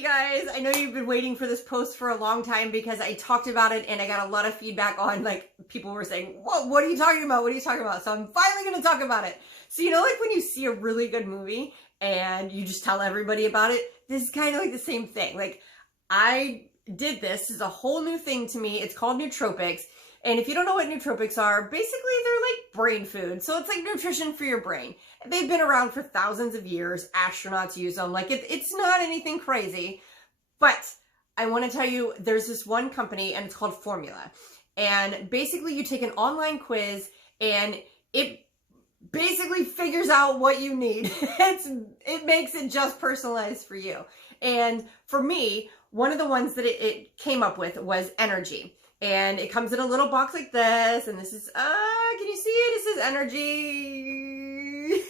Hey guys, I know you've been waiting for this post for a long time because I talked about it and I got a lot of feedback on, like, people were saying, what are you talking about? What are you talking about? So I'm finally going to talk about it. So, you know, like when you see a really good movie and you just tell everybody about it, this is kind of like the same thing. Like, I did this. This is a whole new thing to me. It's called Nootropics. And if you don't know what nootropics are, basically they're like brain food. So it's like nutrition for your brain. They've been around for thousands of years. Astronauts use them. Like it's not anything crazy. But I want to tell you, there's this one company and it's called Formula. And basically you take an online quiz and it basically figures out what you need. It makes it just personalized for you. And for me, one of the ones that it came up with was energy. And it comes in a little box like this, and this is, can you see it? It says energy.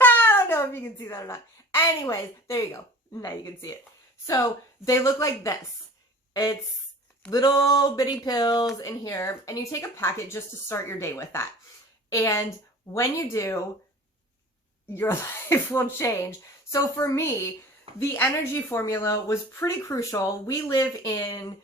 I don't know if you can see that or not. Anyways, there you go. Now you can see it. So they look like this. It's little bitty pills in here, and you take a packet just to start your day with that. And when you do, your life will change. So for me, the energy formula was pretty crucial. We live in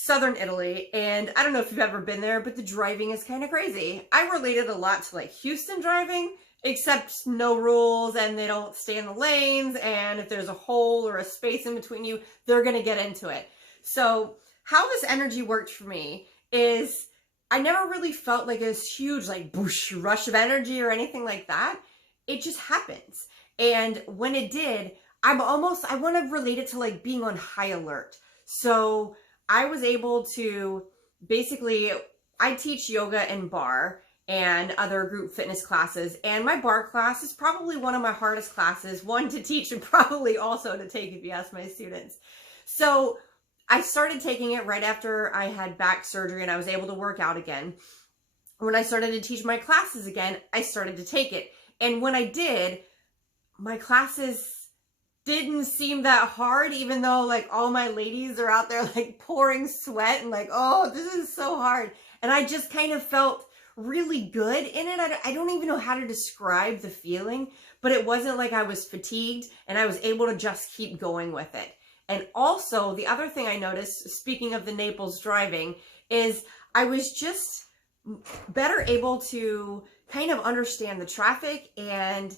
Southern Italy, and I don't know if you've ever been there, but the driving is kind of crazy. I related a lot to like Houston driving, except no rules and they don't stay in the lanes, and if there's a hole or a space in between you, they're gonna get into it. So how this energy worked for me is I never really felt like this huge like boosh rush of energy or anything like that. It just happens. And when it did, I want to relate it to like being on high alert. So I was able to basically, I teach yoga and bar and other group fitness classes. And my bar class is probably one of my hardest classes, one to teach and probably also to take if you ask my students. So I started taking it right after I had back surgery and I was able to work out again. When I started to teach my classes again, I started to take it. And when I did, my classes didn't seem that hard, even though like all my ladies are out there like pouring sweat and like, oh, this is so hard. And I just kind of felt really good in it. I don't even know how to describe the feeling, but it wasn't like I was fatigued and I was able to just keep going with it. And also the other thing I noticed, speaking of the Naples driving, is I was just better able to kind of understand the traffic, and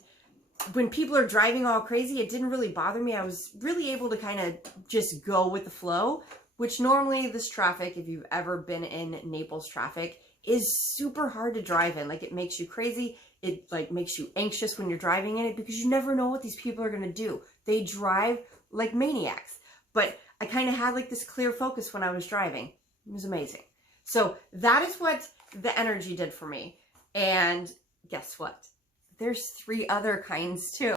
when people are driving all crazy, it didn't really bother me. I was really able to kind of just go with the flow, which normally this traffic, if you've ever been in Naples traffic, is super hard to drive in. Like it makes you crazy. It like makes you anxious when you're driving in it because you never know what these people are going to do. They drive like maniacs. But I kind of had like this clear focus when I was driving. It was amazing. So that is what the energy did for me. And guess what? There's 3 other kinds too.